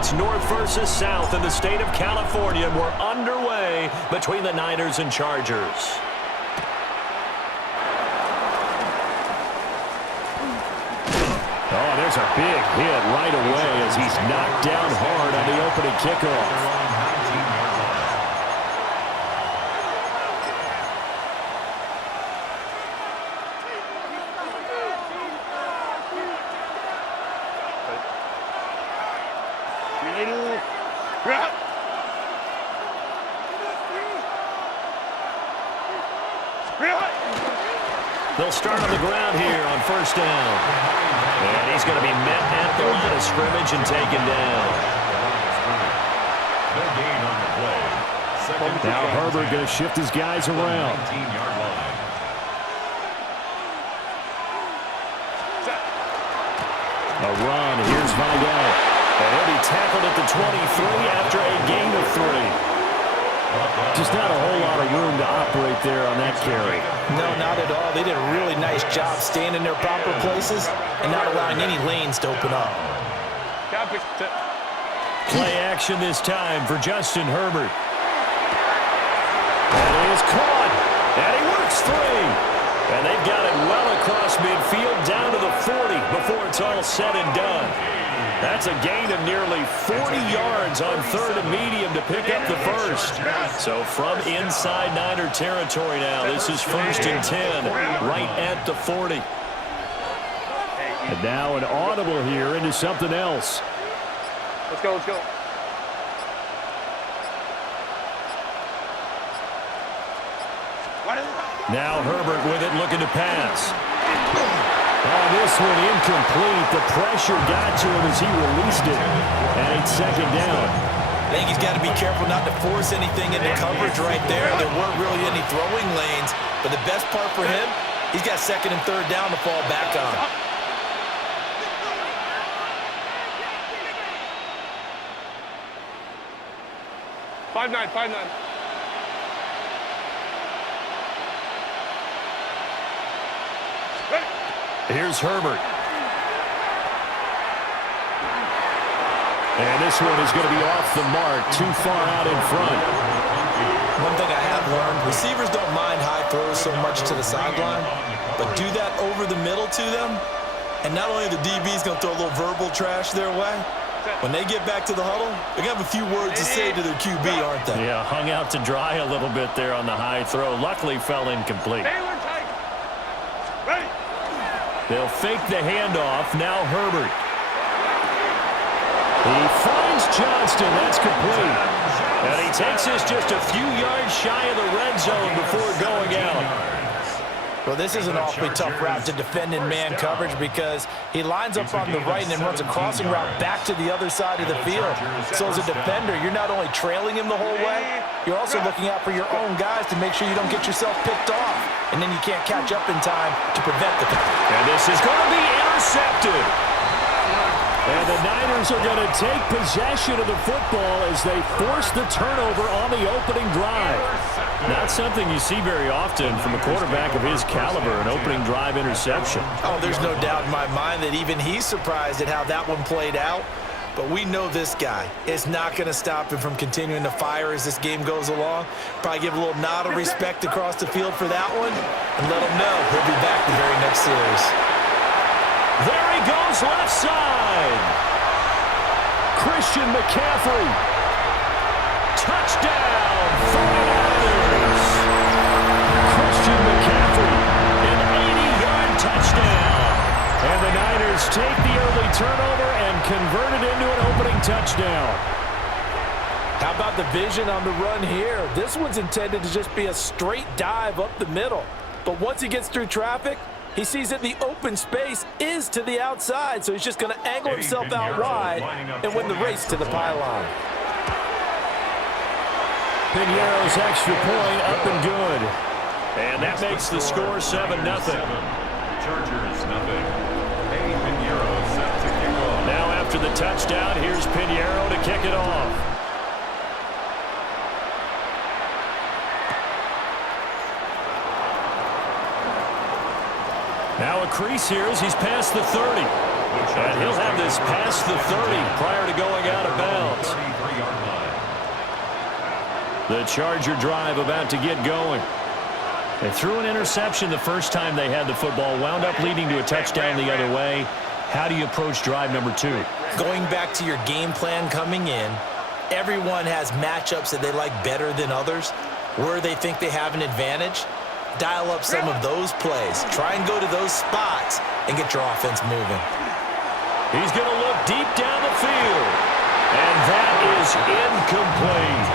It's North versus South in the state of California, and we're underway between the Niners and Chargers. Oh, there's a big hit right away as he's knocked down hard on the opening kickoff. They'll start on the ground here on first down. And he's going to be met at the line of scrimmage and taken down. Now Herbert going to shift his guys around. A run. Here's Vidal. And he'll be tackled at the 23 after a gain of 3. Just not a whole lot of room to operate there on that carry. No, not at all. They did a really nice job staying in their proper places and not allowing any lanes to open up. Play action this time for Justin Herbert. And he is caught. And he works 3. And they've got it well across midfield down to the 40 before it's all said and done. That's a gain of nearly 40 yards on 3rd and medium to pick up the first. So from inside Niner territory now, this is 1st and 10, right at the 40. And now an audible here into something else. Let's go, let's go. Now Herbert with it, looking to pass. Oh, this one incomplete. The pressure got to him as he released it. And it's 2nd down. I think he's got to be careful not to force anything into coverage right there. There weren't really any throwing lanes. But the best part for him, he's got 2nd and 3rd down to fall back on. Five nine. Here's Herbert. And this one is going to be off the mark, too far out in front. One thing I have learned, receivers don't mind high throws so much to the sideline, but do that over the middle to them, and not only the DB's going to throw a little verbal trash their way, when they get back to the huddle, they're going to have a few words to say to their QB, aren't they? Yeah, hung out to dry a little bit there on the high throw. Luckily fell incomplete. They'll fake the handoff. Now Herbert. He finds Johnston. That's complete. And he takes this just a few yards shy of the red zone before going out. Well, this is an awfully tough route to defend in man coverage because he lines up on the right and then runs a crossing route back to the other side of the field. So as a defender, you're not only trailing him the whole way, you're also looking out for your own guys to make sure you don't get yourself picked off. And then you can't catch up in time to prevent the pick. And this is going to be intercepted. And the Niners are going to take possession of the football as they force the turnover on the opening drive. Not something you see very often from a quarterback of his caliber, an opening drive interception. Oh, there's no doubt in my mind that even he's surprised at how that one played out. But we know this guy is not going to stop him from continuing to fire as this game goes along. Probably give a little nod of respect across the field for that one and let him know he'll be back the very next series. There he goes, left side. Christian McCaffrey. Touchdown, 49ers. Christian McCaffrey. An 80-yard touchdown. And the Niners take the early turnover and convert it into an opening touchdown. How about the vision on the run here? This one's intended to just be a straight dive up the middle. But once he gets through traffic, he sees that the open space is to the outside, so he's just going to angle himself out wide and win the race to the pylon. Piñeiro's extra point up and good. And that makes the score 7-0. Chargers nothing. Piñeiro set to kick off. Now after the touchdown, here's Piñeiro to kick it off. Now a crease here as he's past the 30. And he'll have this past the 30 prior to going out of bounds. The Charger drive about to get going. They threw an interception the first time they had the football, wound up leading to a touchdown the other way. How do you approach drive number 2? Going back to your game plan coming in, everyone has matchups that they like better than others. Where they think they have an advantage, dial up some of those plays. Try and go to those spots and get your offense moving. He's going to look deep down the field. And that is incomplete.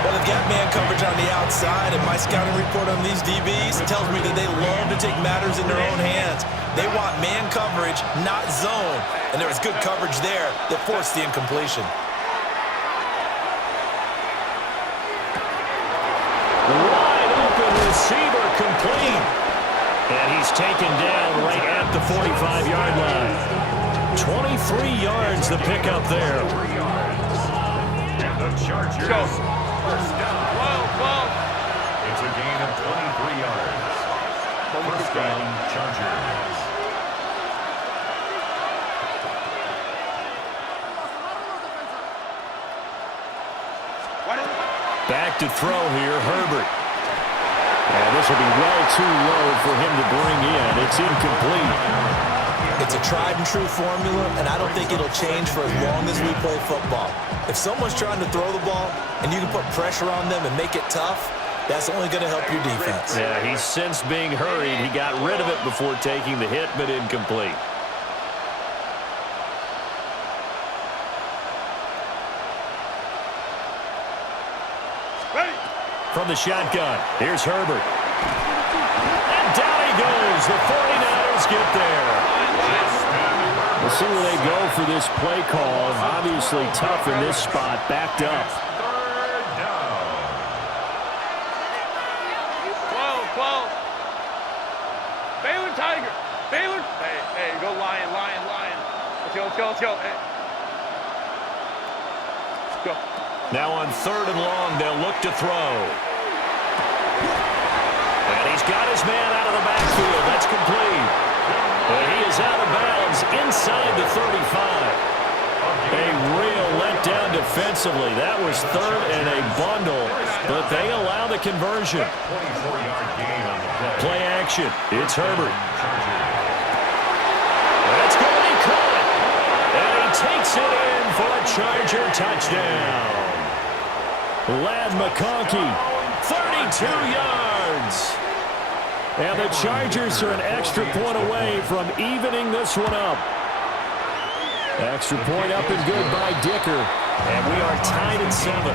Well, they've got man coverage on the outside, and my scouting report on these DBs tells me that they love to take matters in their own hands. They want man coverage, not zone. And there was good coverage there that forced the incompletion. Wide open receiver complete. And he's taken down right at the 45-yard line. 23 yards the pickup there. And the Chargers first down. It's a gain of 23 yards. First down, Chargers. Back to throw here, Herbert. And this will be well too low for him to bring in. It's incomplete. It's a tried and true formula, and I don't think it'll change for as long as we play football. If someone's trying to throw the ball and you can put pressure on them and make it tough, that's only going to help your defense. Yeah, he's since being hurried. He got rid of it before taking the hit, but incomplete. From the shotgun, here's Herbert. And down he goes. The 49ers get there. We'll see where they go for this play call. Obviously tough in this spot, backed up. Third down. 12. Baylor Tiger. Baylor. Hey, go Lion. Let's go. Hey. Go. Now on 3rd and long, they'll look to throw. And he's got his man out of the backfield. That's complete. But he is out of bounds inside the 35. A real letdown defensively. That was 3rd and a bundle, but they allow the conversion. 24-yard gain on the play. Play action. It's Herbert. That's going to be caught. And he takes it in for a Charger touchdown. Lad McConkey, 32 yards. And the Chargers are an extra point away from evening this one up. Extra point up and good by Dicker. And we are tied at 7.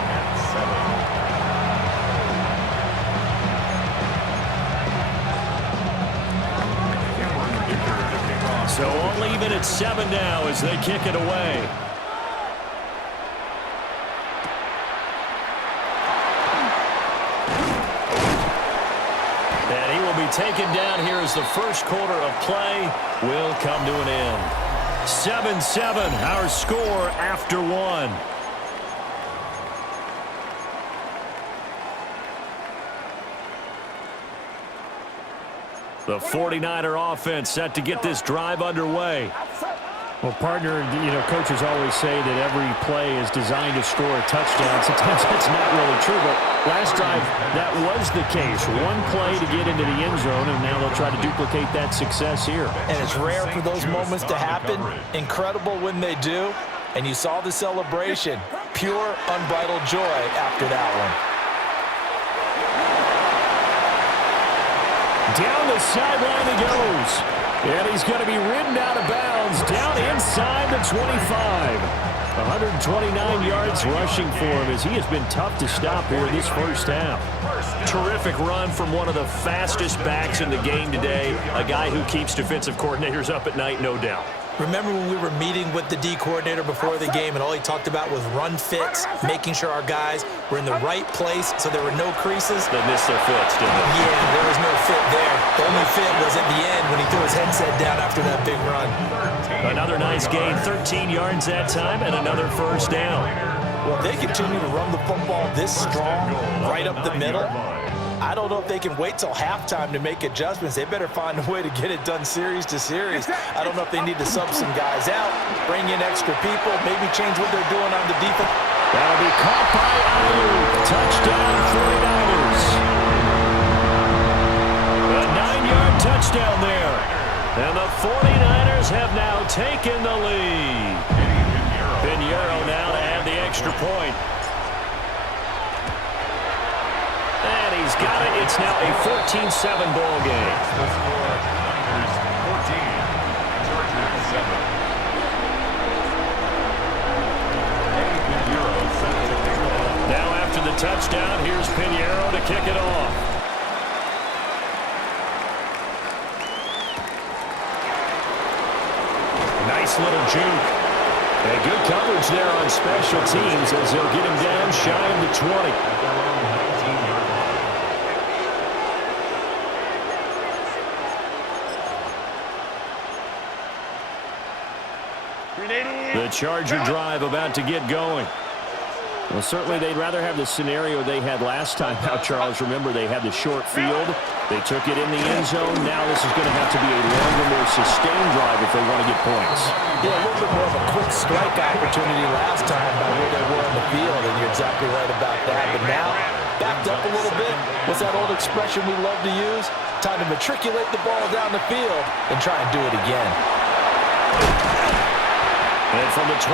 So all even at 7 now as they kick it away. And he will be taken down here as the first quarter of play will come to an end. 7-7, our score after 1. The 49er offense set to get this drive underway. Well, partner, coaches always say that every play is designed to score a touchdown. Sometimes that's not really true, but last drive, that was the case. One play to get into the end zone, and now they'll try to duplicate that success here. And it's rare for those moments to happen. Incredible when they do. And you saw the celebration. Pure, unbridled joy after that one. Down the sideline he goes. And he's going to be ridden out of bounds down inside the 25. 129 yards rushing for him as he has been tough to stop here this first half. Terrific run from one of the fastest backs in the game today. A guy who keeps defensive coordinators up at night, no doubt. Remember when we were meeting with the D coordinator before the game and all he talked about was run fits, making sure our guys were in the right place so there were no creases? They missed their fits, didn't they? Yeah, there was no fit there. The only fit was at the end when he threw his headset down after that big run. Another nice gain, 13 yards that time, and another first down. Well, if they continue to run the football this strong, right up the middle, I don't know if they can wait till halftime to make adjustments. They better find a way to get it done series to series. I don't know if they need to sub some guys out, bring in extra people, maybe change what they're doing on the defense. That'll be caught by Ayuk. Touchdown, 49ers. A 9-yard touchdown there. And the 49ers have now taken the lead. Pinheiro now to add the extra point. And he's got it. It's now a 14-7 ball game. The score, Niners 14, Chargers 7. Now after the touchdown, here's Pinheiro to kick it off. Nice little juke. And good coverage there on special teams as they'll get him down shy of the 20. The Charger drive about to get going. Well, certainly they'd rather have the scenario they had last time out, Charles. Remember, they had the short field. They took it in the end zone. Now this is going to have to be a longer, more sustained drive if they want to get points. Yeah, a little bit more of a quick strike opportunity last time by where they were on the field, and you're exactly right about that. But now, backed up a little bit. What's that old expression we love to use? Time to matriculate the ball down the field and try and do it again. And from the 25,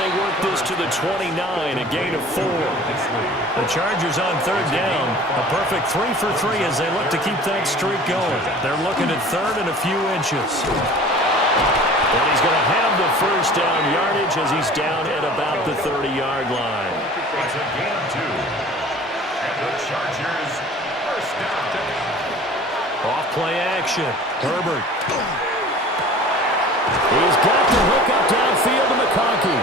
they work this to the 29, a gain of 4. The Chargers on third down. A perfect 3 for 3 as they look to keep that streak going. They're looking at third and a few inches. And he's going to have the first down yardage as he's down at about the 30-yard line. It's a gain of 2. And the Chargers first down. Off play action. Herbert. He's got the hook up downfield to McConkey.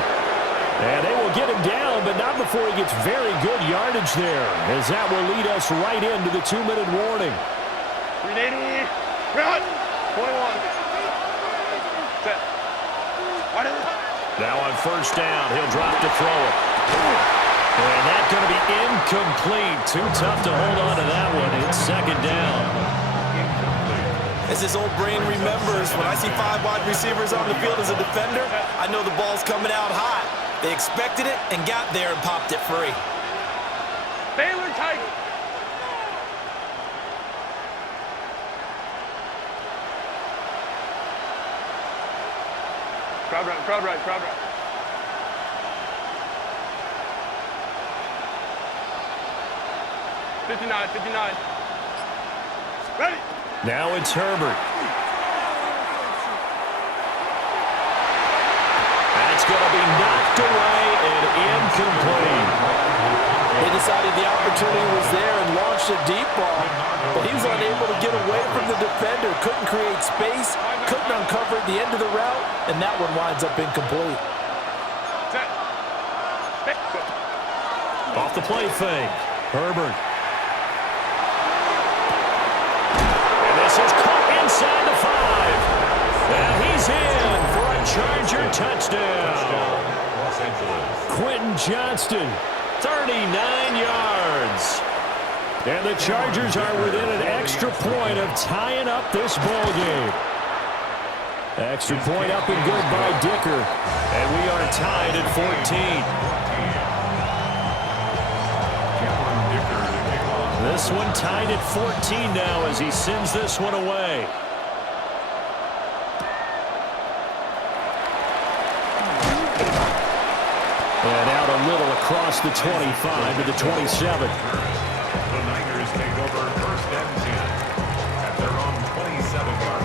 And they will get him down, but not before he gets very good yardage there, as that will lead us right into the 2-minute warning. 380. Run. 21. Set. Now on first down, he'll drop to throw it. And that's going to be incomplete. Too tough to hold on to that one. It's second down. As his old brain remembers, when I see 5 wide receivers on the field as a defender, I know the ball's coming out hot. They expected it and got there and popped it free. Baylor Tiger. Crowd right, crowd right, crowd right. '59, '59. Ready. Now it's Herbert. That's going to be knocked away and incomplete. They decided the opportunity was there and launched a deep ball, but he was unable to get away from the defender, couldn't create space, couldn't uncover the end of the route, and that one winds up incomplete. Off the play fake. Herbert. This is caught inside the 5. And he's in for a Charger touchdown. Quentin Johnston, 39 yards. And the Chargers are within an extra point of tying up this ball game. Extra point up and good by Dicker. And we are tied at 14. This one tied at 14 now as he sends this one away. And out a little across the 25 to the 27. The Niners take over first and 10 at their own 27-yard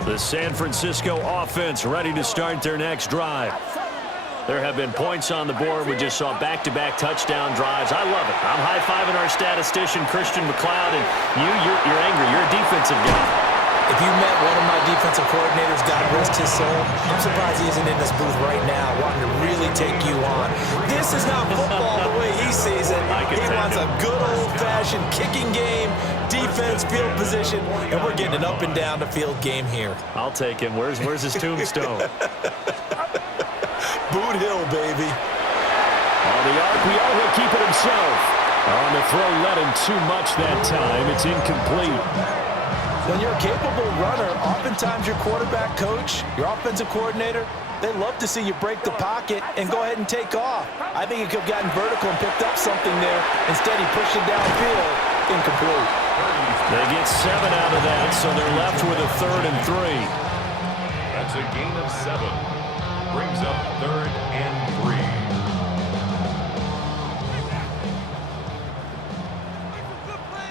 line. The San Francisco offense ready to start their next drive. There have been points on the board. We just saw back-to-back touchdown drives. I love it. I'm high-fiving our statistician, Christian McLeod, and you're angry. You're a defensive guy. If you met one of my defensive coordinators, God rest his soul, I'm surprised he isn't in this booth right now wanting to really take you on. This is not football the way he sees it. He wants a good old-fashioned kicking game, defense, field position, and we're getting an up-and-down-the-field game here. I'll take him. Where's his tombstone? Boot Hill, baby. On the RPO, he'll keep it himself. On the throw, led him too much that time. It's incomplete. When you're a capable runner, oftentimes your quarterback coach, your offensive coordinator, they love to see you break the pocket and go ahead and take off. I think he could have gotten vertical and picked up something there. Instead, he pushed it downfield. Incomplete. They get 7 out of that, so they're left with a 3rd and 3. That's a gain of 7. Brings up 3rd and 3.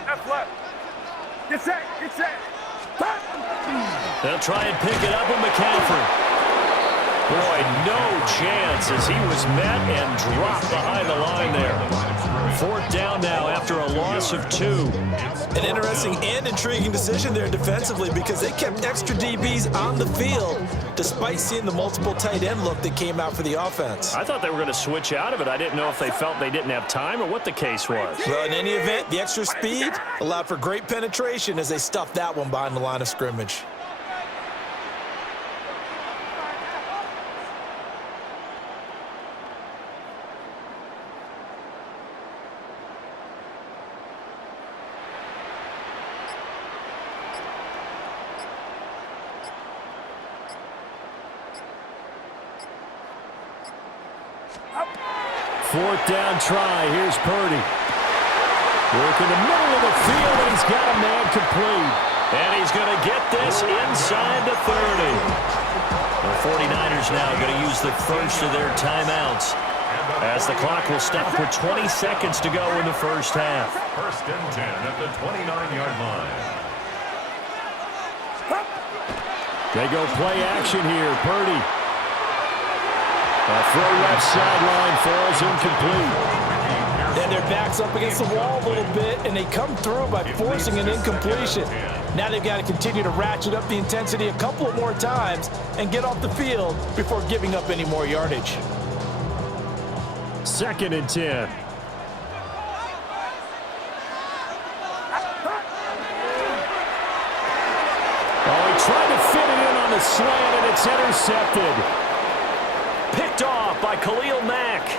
Left, left. Get set, get set. They'll try and pick it up with McCaffrey. Boy, no chance as he was met and dropped behind the line there. 4th down now after a loss of 2. An interesting and intriguing decision there defensively because they kept extra DBs on the field despite seeing the multiple tight end look that came out for the offense. I thought they were going to switch out of it. I didn't know if they felt they didn't have time or what the case was. Well, in any event, the extra speed allowed for great penetration as they stuffed that one behind the line of scrimmage. Fourth down try. Here's Purdy. Work in the middle of the field, and he's got a man complete. And he's going to get this inside the 30. The 49ers now going to use the first of their timeouts as the clock will stop with 20 seconds to go in the first half. 1st and 10 at the 29-yard line. They go play action here. Purdy. A throw left sideline falls incomplete. Then their back's up against the wall a little bit, and they come through by forcing an incompletion. Now they've got to continue to ratchet up the intensity a couple of more times and get off the field before giving up any more yardage. 2nd and 10. Oh, he tried to fit it in on the slant, and it's intercepted. Picked off by Khalil Mack.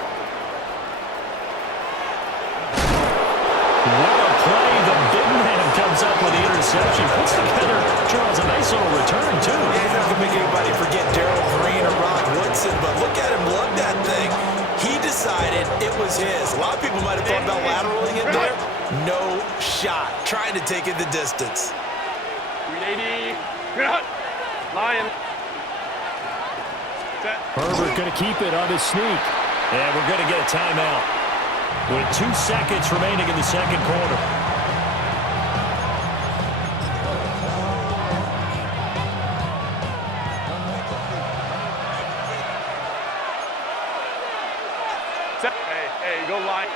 What a play. The big man comes up with the interception. Puts together, Charles, a nice little return, too. Yeah, he's not going to make anybody forget Darrell Green or Rob Woodson, but look at him lug that thing. He decided it was his. A lot of people might have thought about lateraling it there. No shot. Trying to take it the distance. 380. Lion. Set. Herbert going to keep it on his sneak. And we're going to get a timeout with 2 seconds remaining in the second quarter. Set. Hey, go line.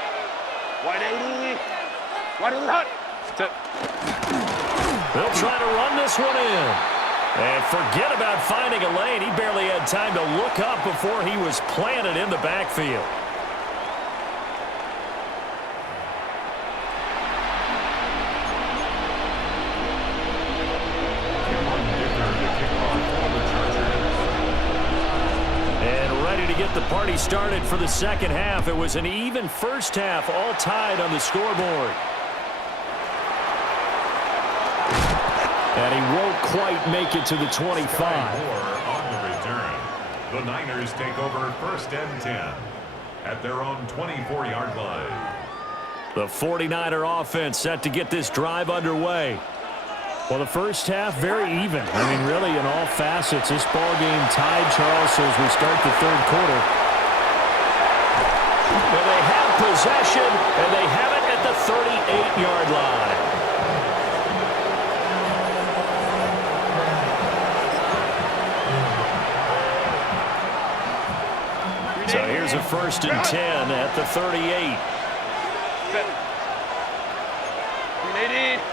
Wide 80. Wide 80 hot. Set. They'll try to run this one in. And forget about finding a lane. He barely had time to look up before he was planted in the backfield. And ready to get the party started for the second half. It was an even first half, all tied on the scoreboard. And he won't quite make it to the 25. On the return. The Niners take over 1st and 10 at their own 24-yard line. The 49er offense set to get this drive underway. Well, the first half, very even. I mean, really, in all facets, this ball game tied, Charles, so as we start the third quarter. Well, they have possession, and they have it at the 38-yard line. So here's a 1st and 10 at the 38. Set. 380.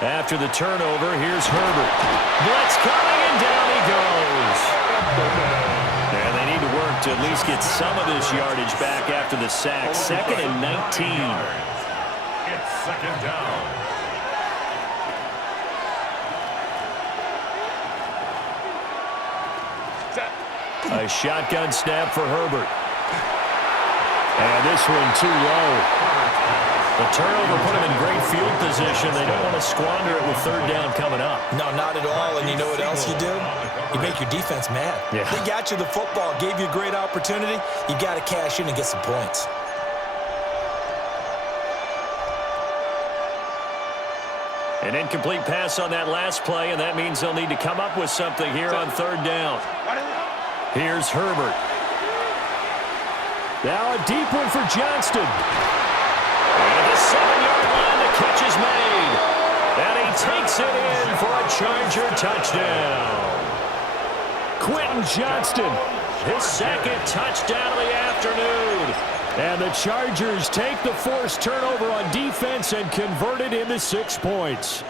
After the turnover, here's Herbert. Blitz coming, and down he goes. And they need to work to at least get some of this yardage back after the sack. 2nd and 19. It's 2nd down. A shotgun snap for Herbert. And this one too low. The turnover put them in great field position. They don't want to squander it with third down coming up. No, not at all. And you know what else you do? You make your defense mad. Yeah. They got you the football, gave you a great opportunity. You got to cash in and get some points. An incomplete pass on that last play, and that means they'll need to come up with something here on third down. Here's Herbert. Now a deep one for Johnston. And at the 7-yard line, the catch is made. And he takes it in for a Charger touchdown. Quentin Johnston. His second touchdown of the afternoon. And the Chargers take the forced turnover on defense and convert it into 6 points.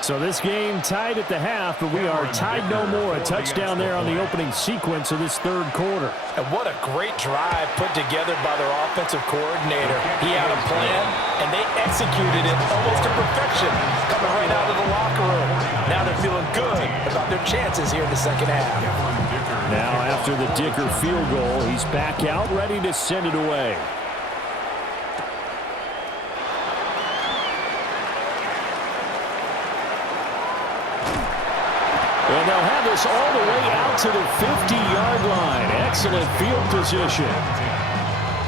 So this game tied at the half, but we are tied no more. A touchdown there on the opening sequence of this third quarter. And what a great drive put together by their offensive coordinator. He had a plan, and they executed it almost to perfection, coming right out of the locker room. Now they're feeling good about their chances here in the second half. Now after the Dicker field goal, he's back out, ready to send it away. And they'll have this all the way out to the 50-yard line. Excellent field position.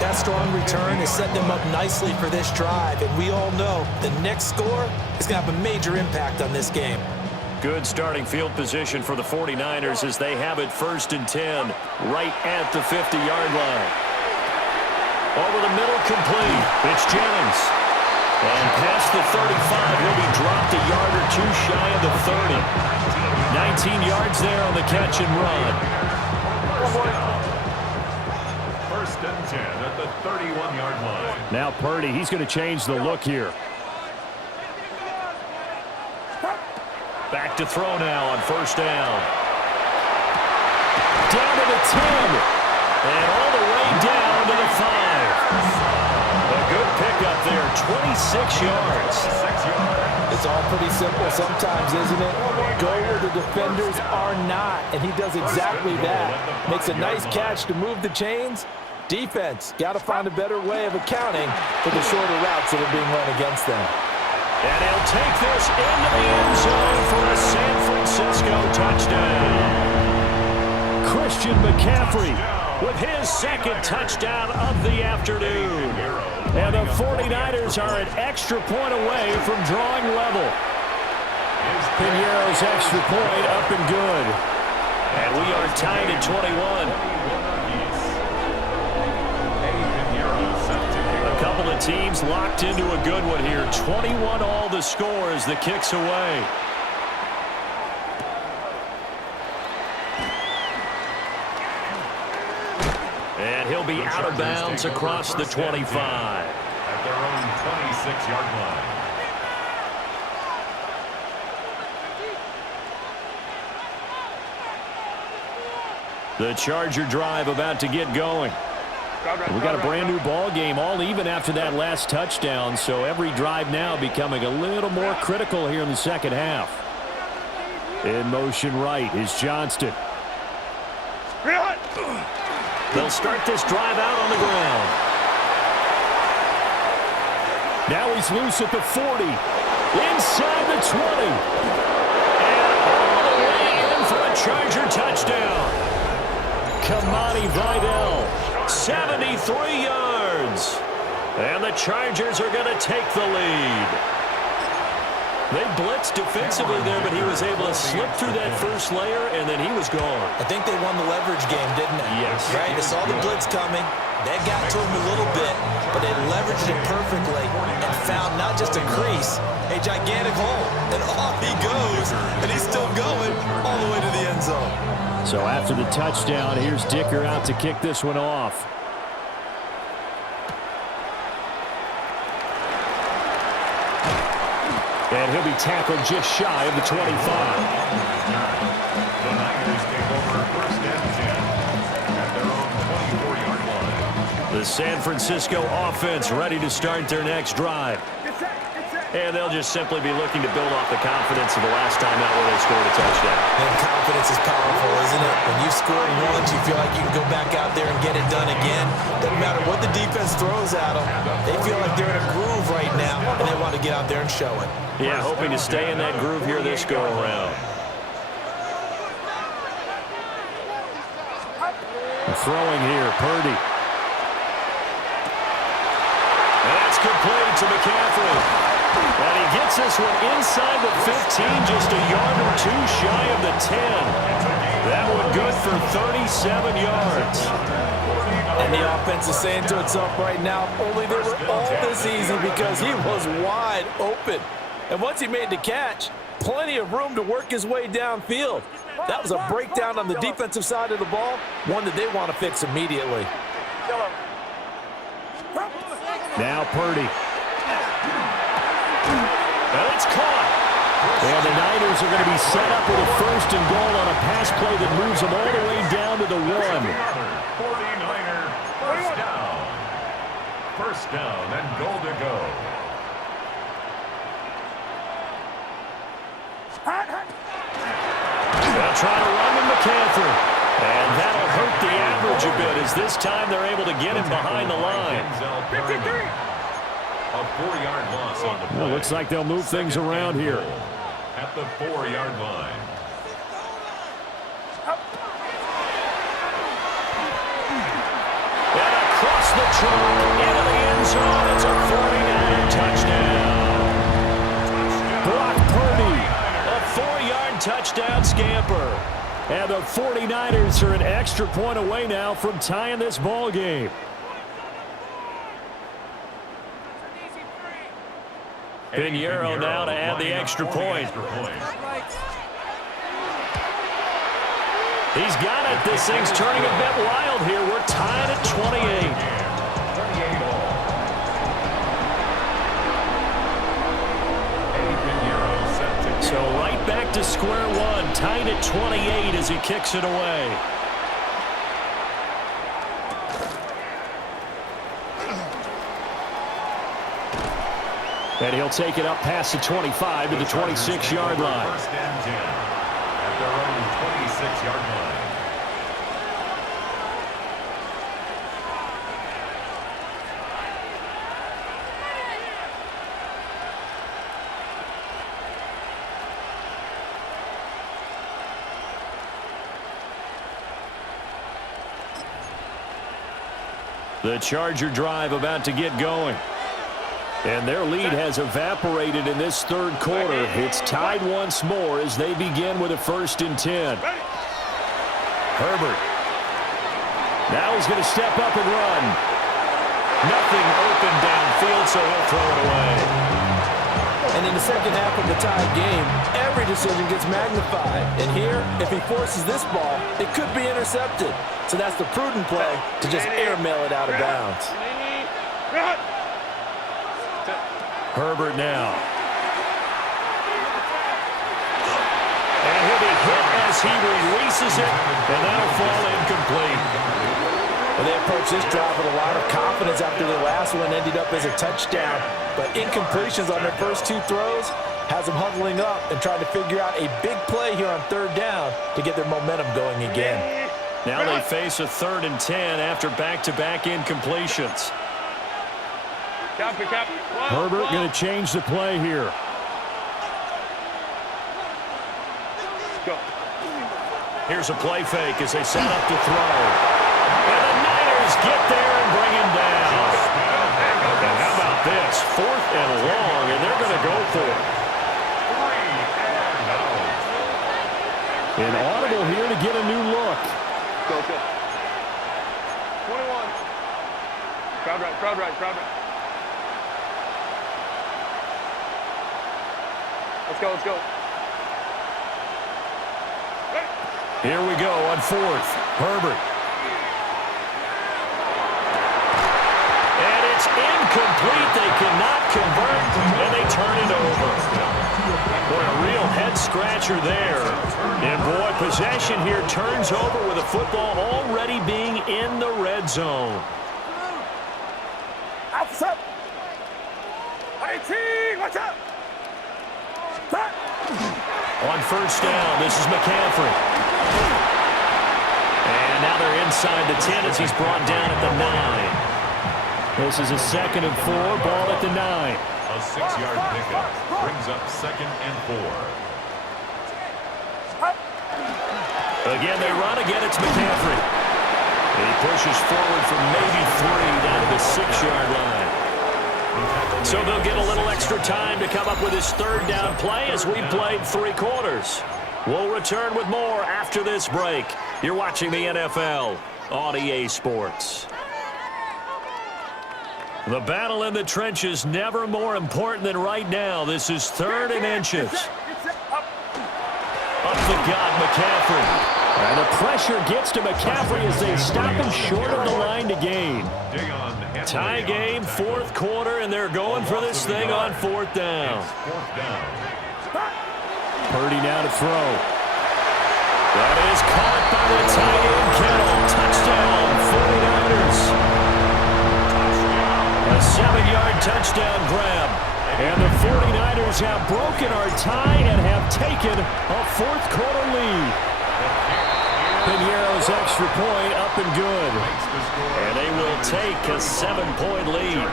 That strong return has set them up nicely for this drive, and we all know the next score is going to have a major impact on this game. Good starting field position for the 49ers as they have it 1st and 10 right at the 50-yard line. Over the middle, complete. It's Jennings. And past the 35, he'll be dropped a yard or two shy of the 30. 19 yards there on the catch and run. 1st and 10 at the 31-yard line. Now Purdy, he's going to change the look here. Back to throw now on 1st down. Down to the 10. And all the way down to the 5. A good pickup there, 26 yards. It's all pretty simple sometimes, isn't it? Go where the defenders are not, and he does exactly that. Makes a nice catch to move the chains. Defense, got to find a better way of accounting for the shorter routes that are being run against them. And he'll take this into the end zone for a San Francisco touchdown. Christian McCaffrey With his second touchdown of the afternoon. And the 49ers are an extra point away from drawing level. Piñeiro's extra point up and good. And we are tied at 21. A couple of teams locked into a good one here. 21 all the score as the kick's away. And he'll be out of bounds across the 25. At their own 26-yard line. The Charger drive about to get going. We got a brand new ball game, all even after that last touchdown, so every drive now becoming a little more critical here in the second half. In motion right is Johnston. They'll start this drive out on the ground. Now he's loose at the 40, inside the 20. And all the way in for a Charger touchdown. Kamani Vidal. 73 yards. And the Chargers are going to take the lead. They blitzed defensively there, but he was able to slip through that first layer, and then he was gone. I think they won the leverage game, didn't they? Yes. Right? They saw the blitz coming. They got to him a little bit, but they leveraged it perfectly and found not just a crease, a gigantic hole. And off he goes, and he's still going all the way to the end zone. So after the touchdown, here's Dicker out to kick this one off. And he'll be tackled just shy of the 25. The Niners take over first and 10 at their own 24-yard line. The San Francisco offense ready to start their next drive. And they'll just simply be looking to build off the confidence of the last time out where they scored a touchdown. And confidence is powerful, isn't it? When you've scored once, you feel like you can go back out there and get it done again. Doesn't matter what the defense throws at them. They feel like they're in a groove right now, and they want to get out there and show it. Yeah, hoping to stay in that groove here this go-around. Throwing here, Purdy. That's complete to McCaffrey. And he gets this one inside the 15, just a yard or two shy of the 10. That one good for 37 yards. And the offense is saying to itself right now, only they were all this easy because he was wide open. And once he made the catch, plenty of room to work his way downfield. That was a breakdown on the defensive side of the ball, one that they want to fix immediately. Now Purdy. And it's caught. And the Niners are going to be set up with a 1st and goal on a pass play that moves them all the way down to the 1. 49er first down. First down and goal to go. They'll try to run to McCaffrey. And that'll hurt the average a bit as this time they're able to get him behind the line. 53. A 4-yard loss on the play. Well, looks like they'll move things around here. At the 4-yard line. And across the trunk into the end zone. It's a 49er touchdown. Brock Purdy. A 4-yard touchdown scamper. And the 49ers are an extra point away now from tying this ball game. Pinheiro now to add the extra point. He's got it. This thing's turning a bit wild here. We're tied at 28. So right back to square one, tied at 28 as he kicks it away. And he'll take it up past the 25 to the 26-yard line. First and 10 at their own 26-yard line. The Charger drive about to get going. And their lead has evaporated in this third quarter. It's tied once more as they begin with a 1st and 10. Herbert. Now he's going to step up and run. Nothing open downfield, so he'll throw it away. And in the second half of the tied game, every decision gets magnified. And here, if he forces this ball, it could be intercepted. So that's the prudent play to just airmail it out of bounds. Herbert now. And he'll be hit as he releases it, and that'll fall incomplete. Well, they approached this drive with a lot of confidence after the last one ended up as a touchdown. But incompletions on their first 2 throws has them huddling up and trying to figure out a big play here on 3rd down to get their momentum going again. Now they face a 3rd and 10 after back-to-back incompletions. Herbert going to change the play here. Here's a play fake as they set up to throw. And the Niners get there and bring him down. And how about this? 4th and long, and they're going to go for it. An audible here to get a new look. Go. 21. Crowd right. Let's go. Here we go on 4th. Herbert. And it's incomplete. They cannot convert, and they turn it over. Boy, a real head-scratcher there. And, boy, possession here turns over with the football already being in the red zone. Outside. 18, watch out. On first down, this is McCaffrey. And now they're inside the 10 as he's brought down at the 9. This is a 2nd and 4, ball at the 9. A 6-yard pickup brings up 2nd and 4. Again, they run. Again, it's McCaffrey. He pushes forward for maybe 3 down to the 6-yard line. So they'll get a little extra time to come up with his 3rd down play as we played 3 quarters. We'll return with more after this break. You're watching the NFL on EA Sports. The battle in the trenches never more important than right now. This is 3rd and inches. Up the gut, McCaffrey. And the pressure gets to McCaffrey as they stop him short of the line to gain. Tie game, 4th quarter, and they're going for this thing on 4th down. Purdy now to throw. That is caught by the tight end, Kittle. Touchdown, 49ers. A 7-yard touchdown grab. And the 49ers have broken our tie and have taken a 4th quarter lead. Piñeiro's extra point up and good. And they will take a 7-point lead.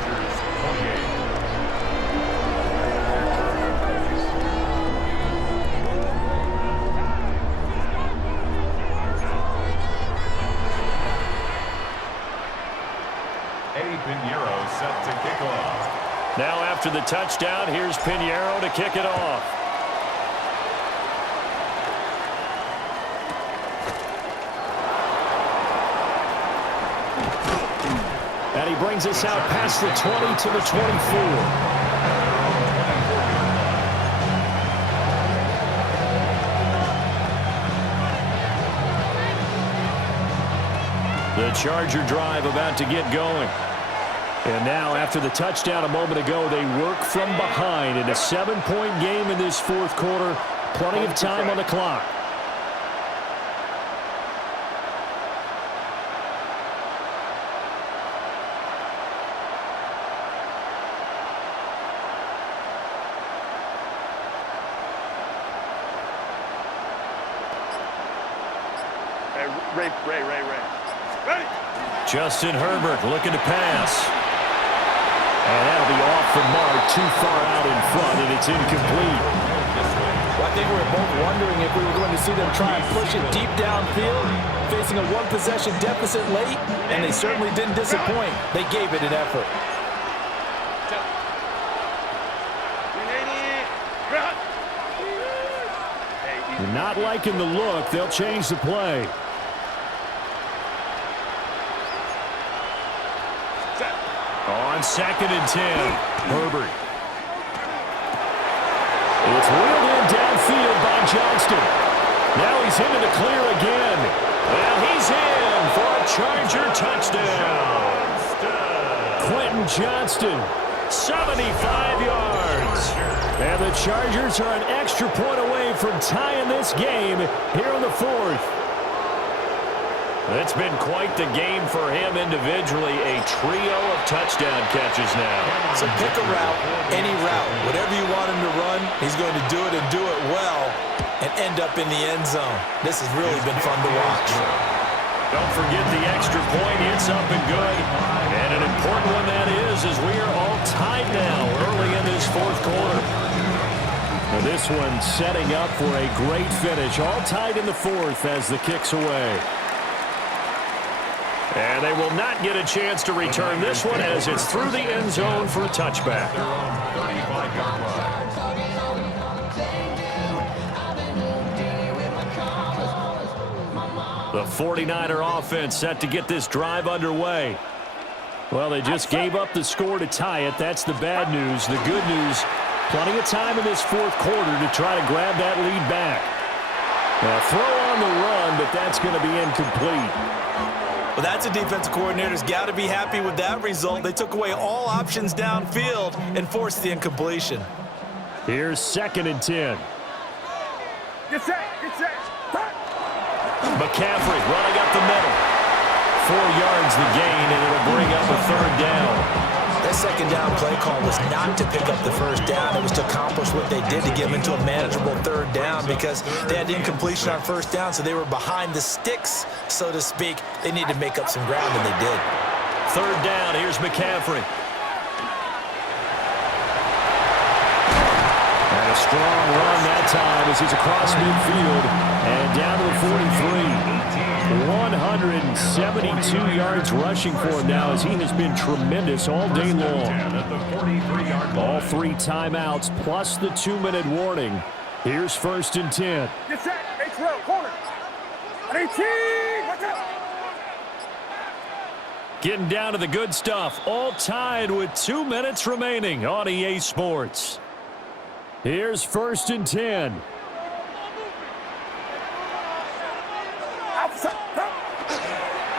Piñeiro set to kick off. Now after the touchdown, here's Piñeiro to kick it off. And he brings us out past the 20 to the 24. The Charger drive about to get going. And now, after the touchdown a moment ago, they work from behind in a 7-point game in this 4th quarter. Plenty of time on the clock. Ray. Ready? Justin Herbert looking to pass. And that'll be off the mark, too far out in front, and it's incomplete. Well, I think we were both wondering if we were going to see them try and push it deep downfield, facing a 1-possession deficit late, and they certainly didn't disappoint. They gave it an effort. Not liking the look. They'll change the play. On 2nd and 10, Herbert. It's wheeled in downfield by Johnston. Now he's into the clear again. Well, he's in for a Charger touchdown. Quentin Johnston, 75 yards. And the Chargers are an extra point away from tying this game here in the 4th. It's been quite the game for him individually. A trio of touchdown catches now. So pick a route, any route. Whatever you want him to run, he's going to do it and do it well and end up in the end zone. This has really been fun to watch. Don't forget the extra point. It's up and good. And an important one that is, as we are all tied now early in this 4th quarter. Now this one setting up for a great finish. All tied in the 4th as the kick's away. And they will not get a chance to return this one as it's through the end zone for a touchback. The 49er offense set to get this drive underway. Well, they just gave up the score to tie it. That's the bad news. The good news, plenty of time in this 4th quarter to try to grab that lead back. Now, throw on the run, but that's going to be incomplete. Well, that's a defensive coordinator's got to be happy with that result. They took away all options downfield and forced the incompletion. Here's 2nd and 10. Get set. McCaffrey running up the middle. 4 yards the gain, and it'll bring up a 3rd down. That second down play call was not to pick up the first down. It was to accomplish what they did to get them into a manageable third down because they had incompletion on first down, so they were behind the sticks, so to speak. They needed to make up some ground, and they did. Third down, here's McCaffrey. And a strong run that time as he's across midfield and down to the 43. 172 yards rushing for him now as he has been tremendous all day long. All 3 timeouts plus the 2-minute warning. Here's 1st and 10. Get set. H-row, corner. 18. Watch out. Getting down to the good stuff. All tied with 2 minutes remaining on EA Sports. Here's 1st and 10.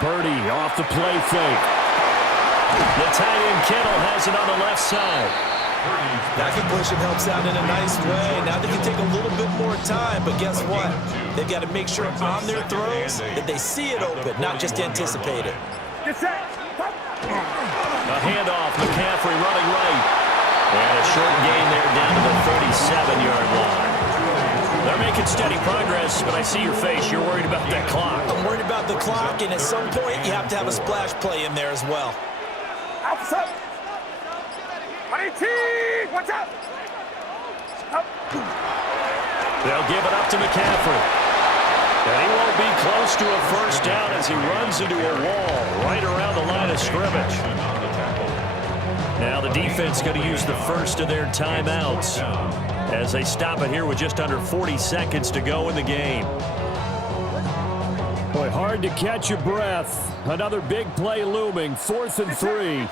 Purdy off the play fake. The tight end Kittle has it on the left side. That completion helps out in a nice way. Now they can take a little bit more time, but guess what? They've got to make sure on their throws that they see it open, not just anticipate it. Get set. A handoff, McCaffrey running right. And a short gain there down to the 37-yard line. They're making steady progress, but I see your face. You're worried about that clock. I'm worried about the clock, and at some point, you have to have a splash play in there as well. Outside. 18. Watch out. Up. They'll give it up to McCaffrey. And he won't be close to a first down as he runs into a wall right around the line of scrimmage. Now the defense going to use the first of their timeouts as they stop it here with just under 40 seconds to go in the game. Boy, hard to catch your breath. Another big play looming. 4th and 3.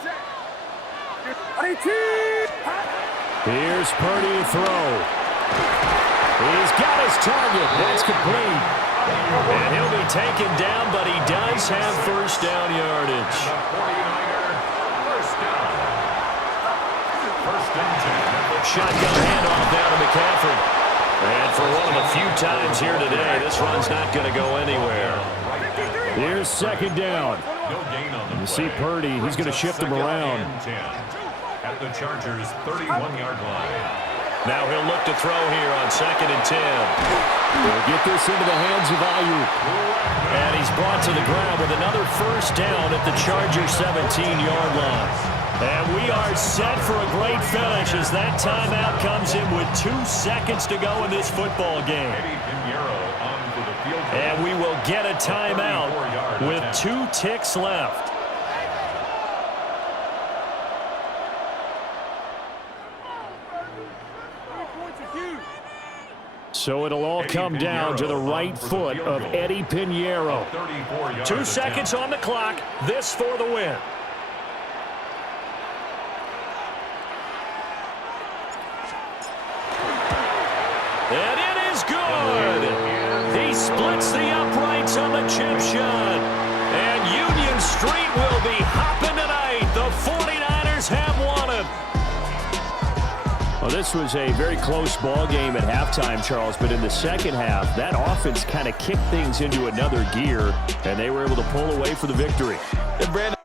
Here's Purdy to throw. He's got his target. That's complete. And he'll be taken down, but he does have first down yardage. Shotgun handoff down to McCaffrey. And for one of the few times here today, this run's not going to go anywhere. Here's 2nd down. You see Purdy, he's going to shift him around. At the Chargers' 31-yard line. Now he'll look to throw here on 2nd and 10. He'll get this into the hands of Ayuk. And he's brought to the ground with another first down at the Chargers' 17-yard line. And we are set for a great finish as that timeout comes in with 2 seconds to go in this football game. And we will get a timeout with 2 ticks left. So it'll all come down to the right foot of Eddie Pinheiro. 2 seconds on the clock. This for the win. And it is good. He splits the uprights on the chip shot. And Union Street will be hopping tonight. The 49ers have won it. Well, this was a very close ball game at halftime, Charles, but in the second half, that offense kind of kicked things into another gear, and they were able to pull away for the victory. And Brandon,